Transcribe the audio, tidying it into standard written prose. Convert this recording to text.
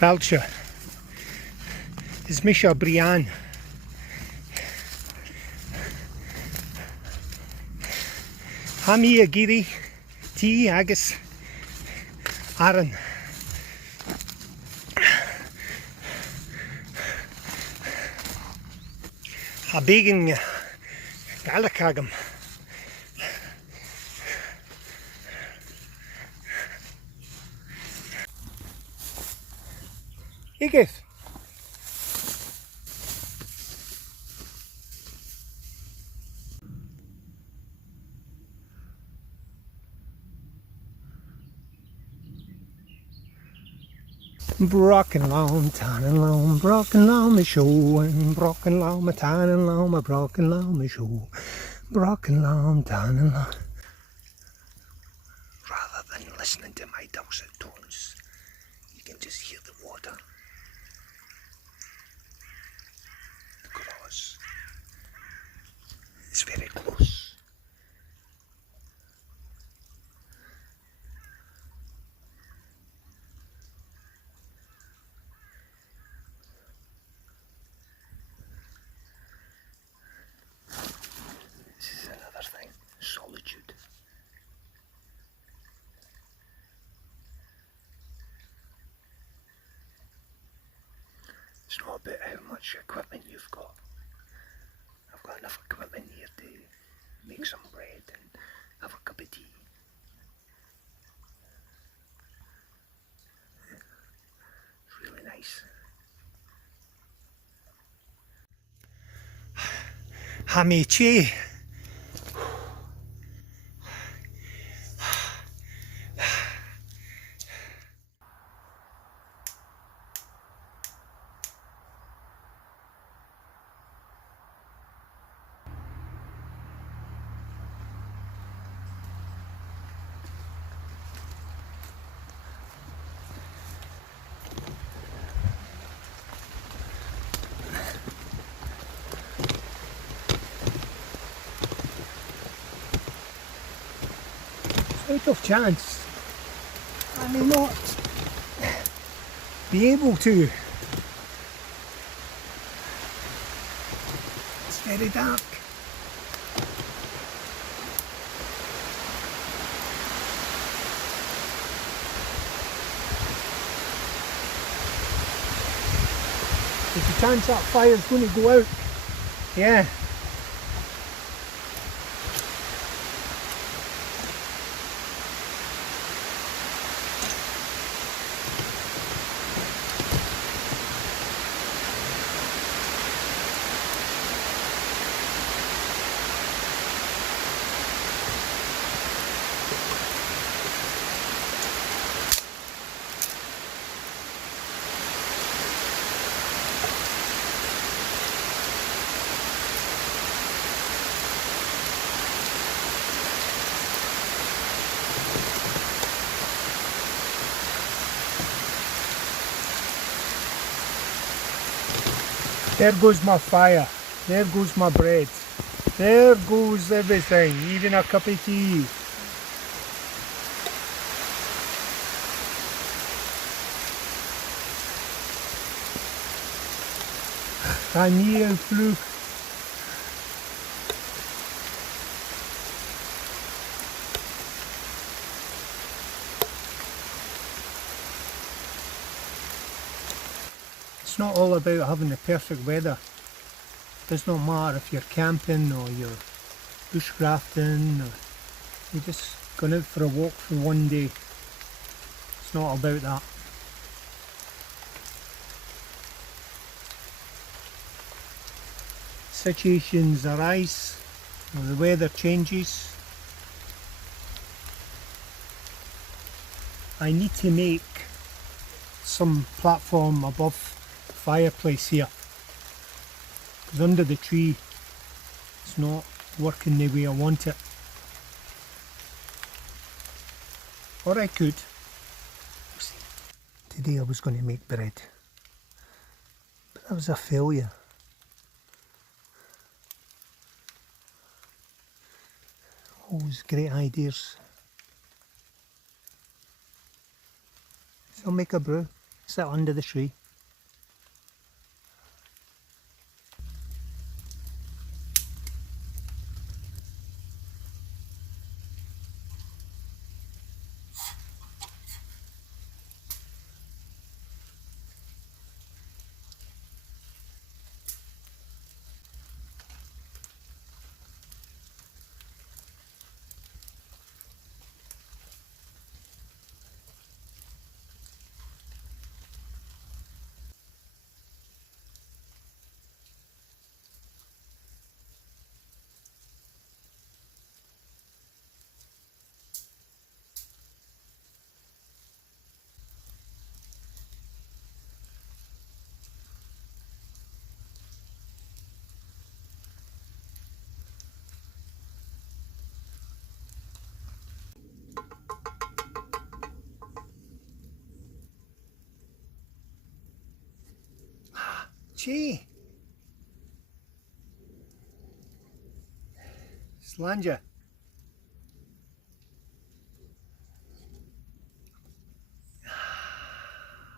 Felcher is Misha Brian. Hami Agiri T agus Aaron. A begin Galakagam. Igith. Brocken loam, tannin loam, brocken loam me show, and brocken loam a tannin loam, a brocken loam me show, brocken loam, tannin loam. Rather than listening to my dulcet tones, you can just hear the water. The cross is very close. This is another thing, solitude. It's not about how much equipment you've got. I've got enough equipment here to make some bread and have a cup of tea. It's really nice. Hamichi. Out of chance I may not be able to. It's very dark. There's a chance that fire's going to go out. Yeah. There goes my fire, there goes my bread, there goes everything, even a cup of tea. Annie and Fluke. It's not all about having the perfect weather. It does not matter if you're camping or you're bushcrafting or you're just going out for a walk for one day. It's not about that. Situations arise or the weather changes. I need to make some platform above fireplace here, because under the tree it's not working the way I want it. Or I could. Today I was going to make bread, but that was a failure. Always great ideas. So I'll make a brew, Sit under the tree. Gee. Slanger.